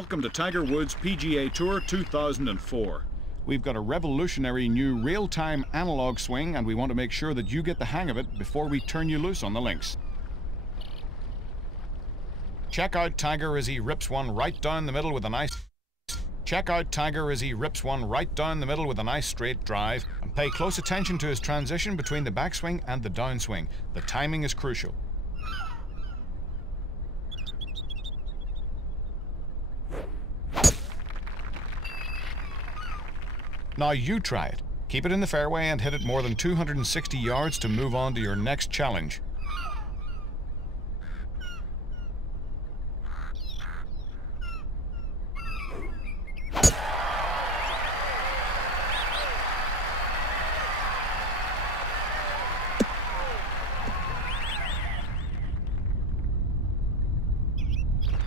Welcome to Tiger Woods PGA Tour 2004. We've got a revolutionary new real-time analog swing, and we want to make sure that you get the hang of it before we turn you loose on the links. Check out Tiger as he rips one right down the middle with a nice... Check out Tiger as he rips one right down the middle with a nice straight drive, and pay close attention to his transition between the backswing and the downswing. The timing is crucial. Now you try it. Keep it in the fairway and hit it more than 260 yards to move on to your next challenge.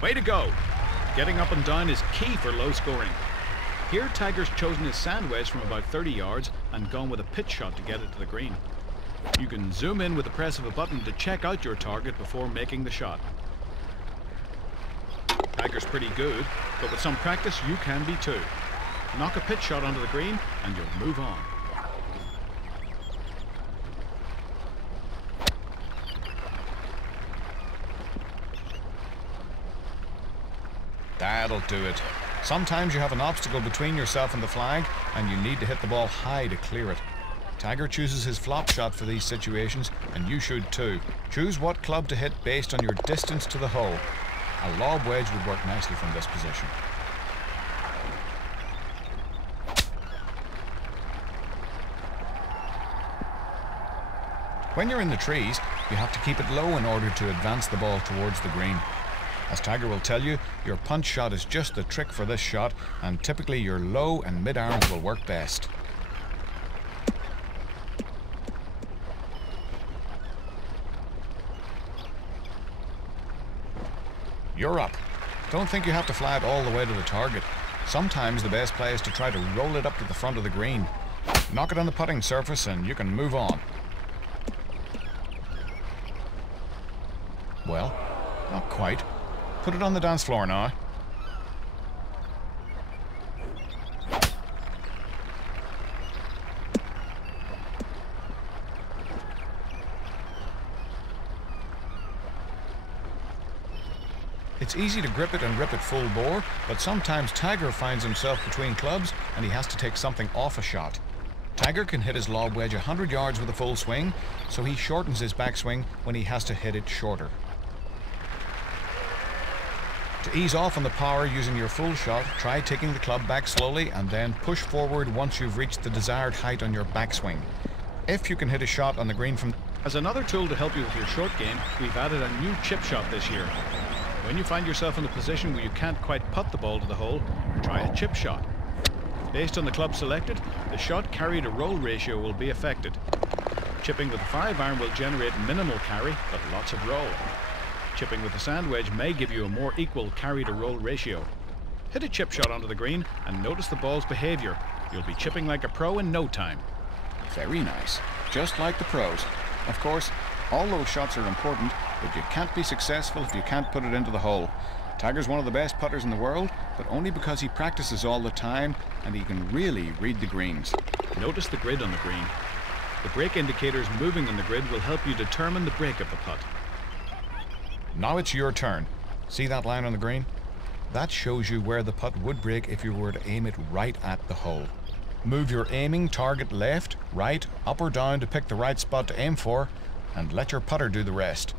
Way to go! Getting up and down is key for low scoring. Here, Tiger's chosen his sand wedge from about 30 yards and gone with a pitch shot to get it to the green. You can zoom in with the press of a button to check out your target before making the shot. Tiger's pretty good, but with some practice you can be too. Knock a pitch shot onto the green and you'll move on. That'll do it. Sometimes you have an obstacle between yourself and the flag, and you need to hit the ball high to clear it. Tiger chooses his flop shot for these situations, and you should too. Choose what club to hit based on your distance to the hole. A lob wedge would work nicely from this position. When you're in the trees, you have to keep it low in order to advance the ball towards the green. As Tiger will tell you, your punch shot is just the trick for this shot, and typically your low and mid-arms will work best. You're up. Don't think you have to fly it all the way to the target. Sometimes the best play is to try to roll it up to the front of the green. Knock it on the putting surface and you can move on. Well, not quite. Put it on the dance floor now. It's easy to grip it and rip it full bore, but sometimes Tiger finds himself between clubs and he has to take something off a shot. Tiger can hit his lob wedge 100 yards with a full swing, so he shortens his backswing when he has to hit it shorter. To ease off on the power using your full shot, try taking the club back slowly and then push forward once you've reached the desired height on your backswing. If you can hit a shot on the green from... As another tool to help you with your short game, we've added a new chip shot this year. When you find yourself in a position where you can't quite putt the ball to the hole, try a chip shot. Based on the club selected, the shot carry to roll ratio will be affected. Chipping with a 5-iron will generate minimal carry, but lots of roll. Chipping with a sand wedge may give you a more equal carry to roll ratio. Hit a chip shot onto the green and notice the ball's behavior. You'll be chipping like a pro in no time. Very nice. Just like the pros. Of course, all those shots are important, but you can't be successful if you can't put it into the hole. Tiger's one of the best putters in the world, but only because he practices all the time and he can really read the greens. Notice the grid on the green. The break indicators moving on the grid will help you determine the break of the putt. Now it's your turn. See that line on the green? That shows you where the putt would break if you were to aim it right at the hole. Move your aiming target left, right, up or down to pick the right spot to aim for, and let your putter do the rest.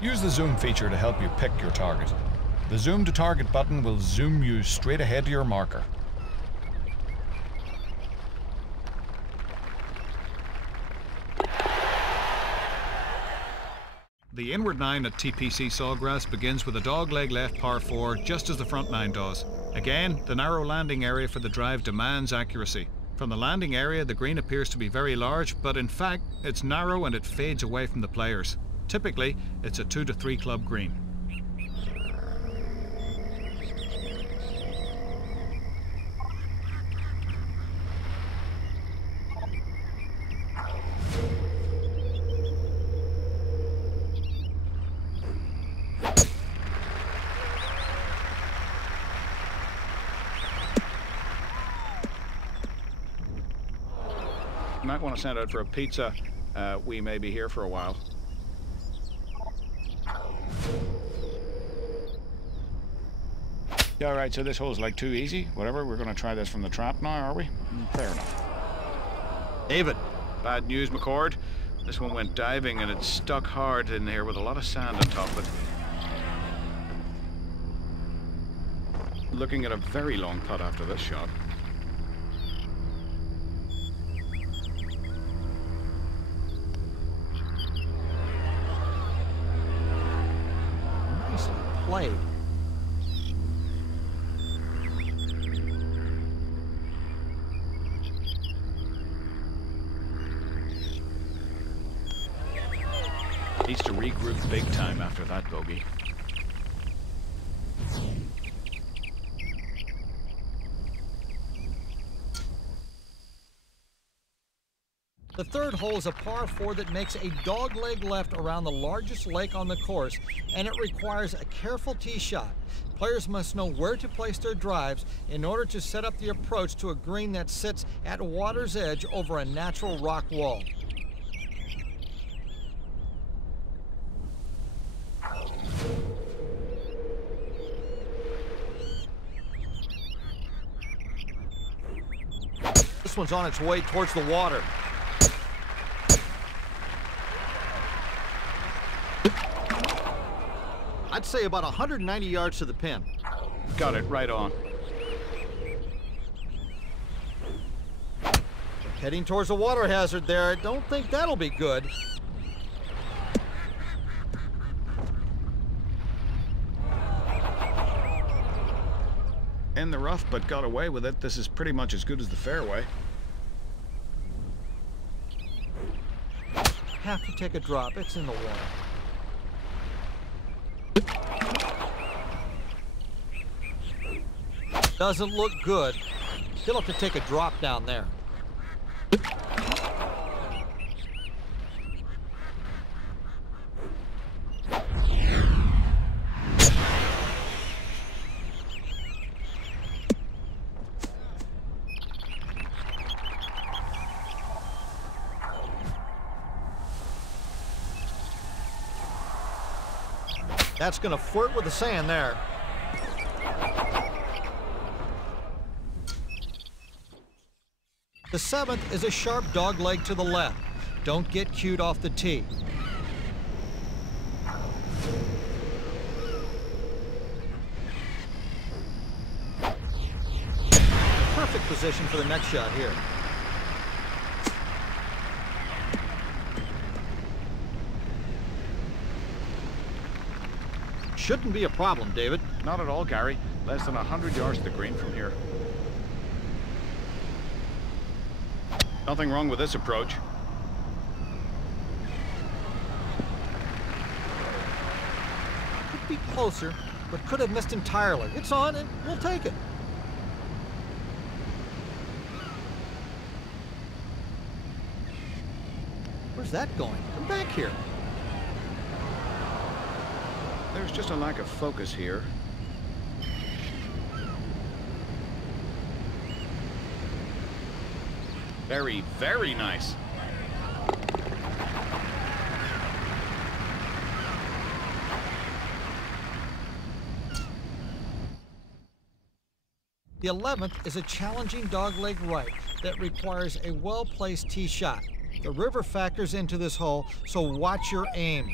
Use the zoom feature to help you pick your target. The zoom to target button will zoom you straight ahead to your marker. The inward 9 at TPC Sawgrass begins with a dogleg left par 4, just as the front 9 does. Again, the narrow landing area for the drive demands accuracy. From the landing area, the green appears to be very large, but in fact, it's narrow and it fades away from the players. Typically, it's a 2 to 3 club green. You might want to send out for a pizza. We may be here for a while. Yeah, all right, so this hole's like too easy. Whatever, we're going to try this from the trap now, are we? Fair enough. David. Bad news, McCord. This one went diving and it stuck hard in here with a lot of sand on top of it. Looking at a very long putt after this shot. Nicely played. Needs to regroup big time after that bogey. The third hole is a par 4 that makes a dogleg left around the largest lake on the course, and it requires a careful tee shot. Players must know where to place their drives in order to set up the approach to a green that sits at water's edge over a natural rock wall. This one's on its way towards the water. I'd say about 190 yards to the pin. Got it, right on. Heading towards the water hazard there. I don't think that'll be good. In the rough, but got away with it. This is pretty much as good as the fairway. Have to take a drop. It's in the water. Doesn't look good. Still have to take a drop down there. That's going to flirt with the sand there. The seventh is a sharp dog leg to the left. Don't get cued off the tee. Perfect position for the next shot here. Shouldn't be a problem, David. Not at all, Gary. Less than 100 yards to the green from here. Nothing wrong with this approach. Could be closer, but could have missed entirely. It's on, and we'll take it. Where's that going? Come back here. There's just a lack of focus here. Very, very nice. The 11th is a challenging dogleg right that requires a well-placed tee shot. The river factors into this hole, so watch your aim.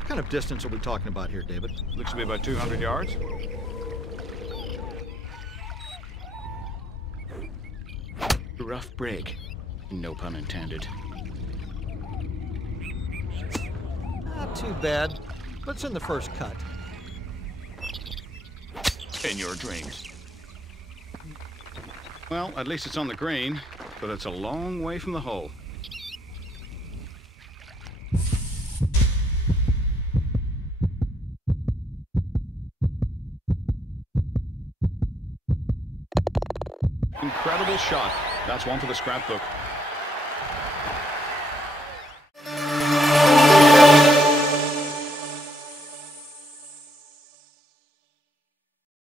What kind of distance are we talking about here, David? Looks to be about 200 yards. Rough break. No pun intended. Not too bad, but it's in the first cut. In your dreams. Well, at least it's on the green. but it's a long way from the hole. Incredible shot. That's one for the scrapbook.